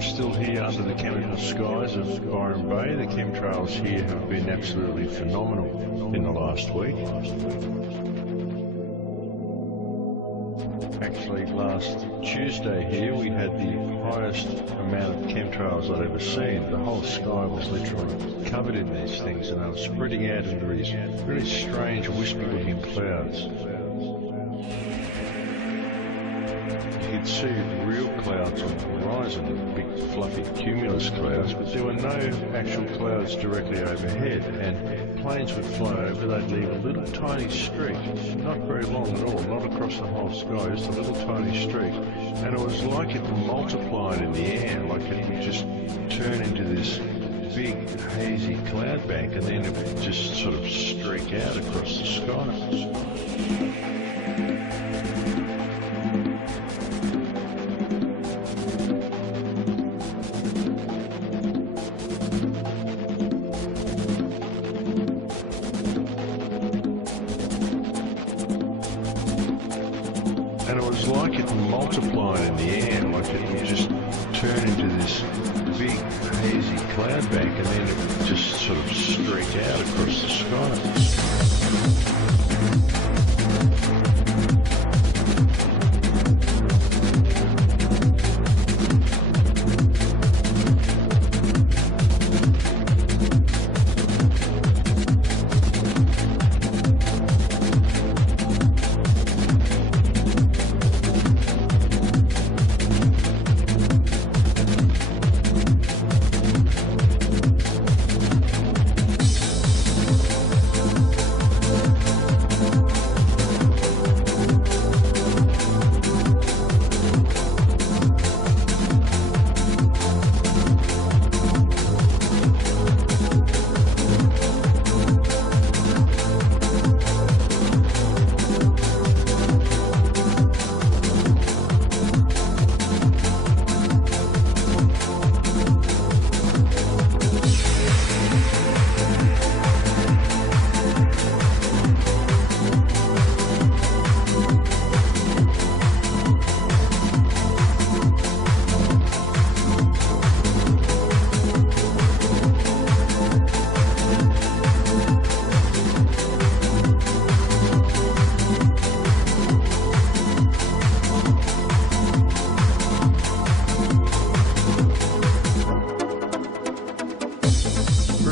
I'm still here under the chemical skies of Byron Bay. The chemtrails here have been absolutely phenomenal in the last week. Actually, last Tuesday here we had the highest amount of chemtrails I'd ever seen. The whole sky was literally covered in these things, and they were spreading out into these really strange wispy-looking clouds. You could see real clouds on the horizon, big fluffy cumulus clouds, but there were no actual clouds directly overhead, and planes would fly over, they'd leave a little tiny streak, not very long at all, not across the whole sky, just a little tiny streak, and it was like it multiplied in the air, like it would just turn into this big hazy cloud bank, and then it would just sort of streak out across the sky. And it was like it multiplied in the air, like it would just turn into this big hazy cloud bank, and then it would just sort of streak out across the sky.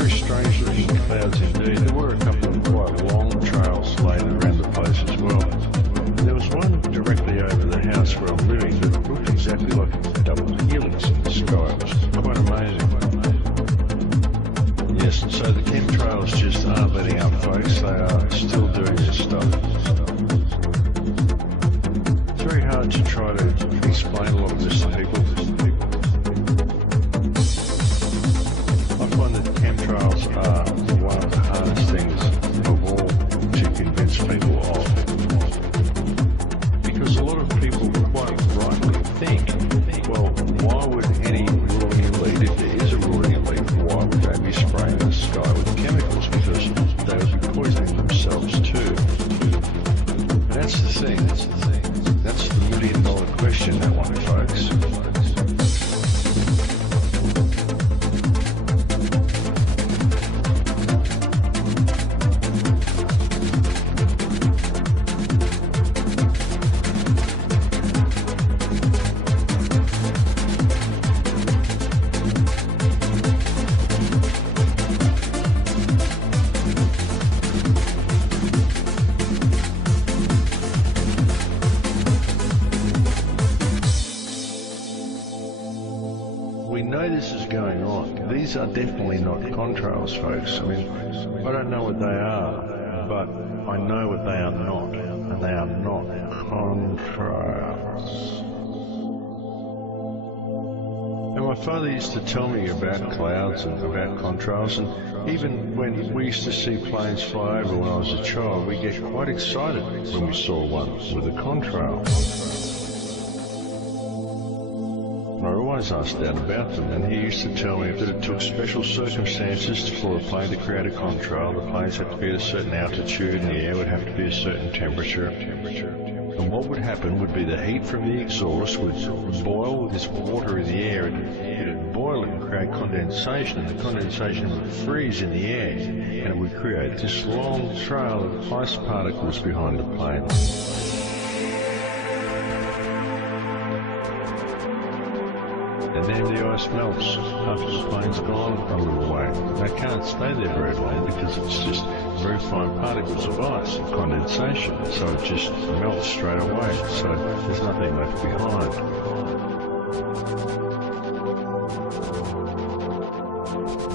Strange looking clouds indeed. There were a couple of quite long trails laid around the place as well. There was one directly over the house where I'm living that looked exactly like a double helix in the sky. It was quite amazing. Yes, and so the chemtrails just aren't letting up, folks. They are still doing this stuff. It's very hard to try to explain a lot of this to people. Chemtrails are one of the hardest things of all to convince people of, because a lot of people quite rightly think, well, why would any ruling elite, if there is a ruling elite, why would they be spraying the sky with chemicals? Because they would be poisoning themselves too. And that's the thing. That's the million-dollar question, that one, folks. We know this is going on. These are definitely not contrails, folks. I mean, I don't know what they are, but I know what they are not, and they are not contrails. And my father used to tell me about clouds and about contrails, and even when we used to see planes fly over when I was a child, we get quite excited when we saw one with a contrail. I always asked Dad about them, and he used to tell me that it took special circumstances for a plane to create a contrail. The planes had to be at a certain altitude, and the air would have to be a certain temperature. And what would happen would be the heat from the exhaust would boil with this water in the air, and it'd boil and create condensation, and the condensation would freeze in the air, and it would create this long trail of ice particles behind the plane. And then the ice melts after the plane's gone a little way. They can't stay there very long because it's just very fine particles of ice, condensation, so it just melts straight away, so there's nothing left behind.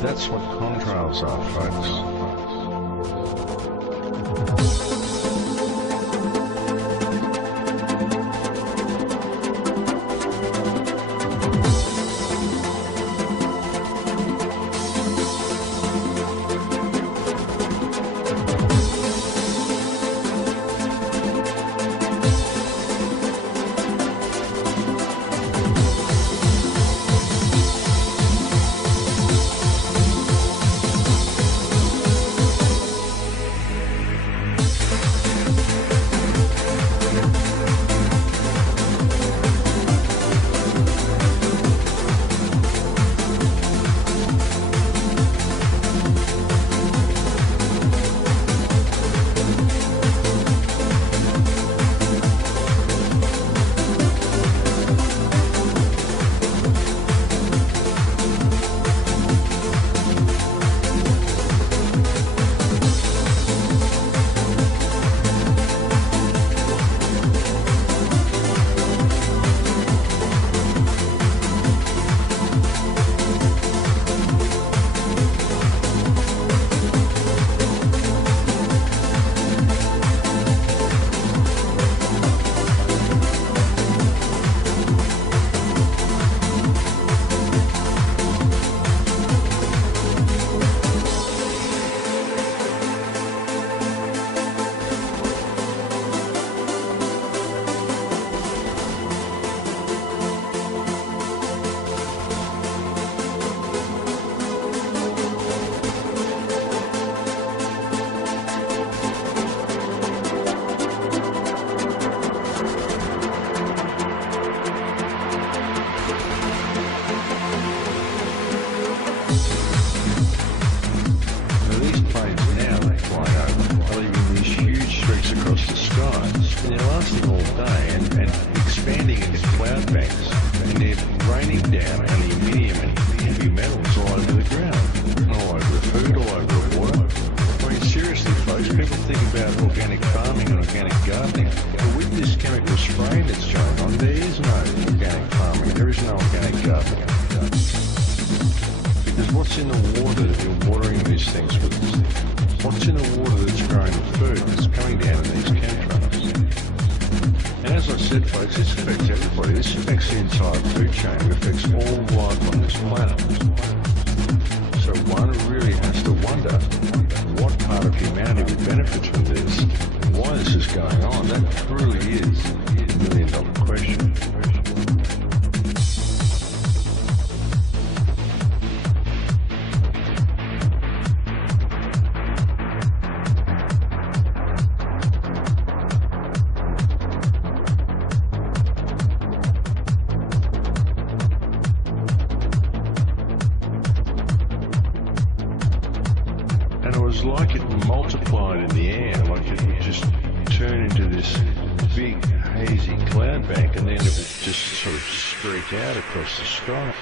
That's what contrails are, folks. What's in the water that you're watering these things with? What's in the water that's growing the food that's coming down in these chemtrails? And as I said, folks, this affects everybody. This affects the entire food chain. It affects all life on this planet. So one really has to wonder what part of humanity would benefit from this, and why this is going on. That truly is a million-dollar question. Like it multiplied in the air, like it would just turn into this big hazy cloud bank, and then it would just sort of streak out across the sky.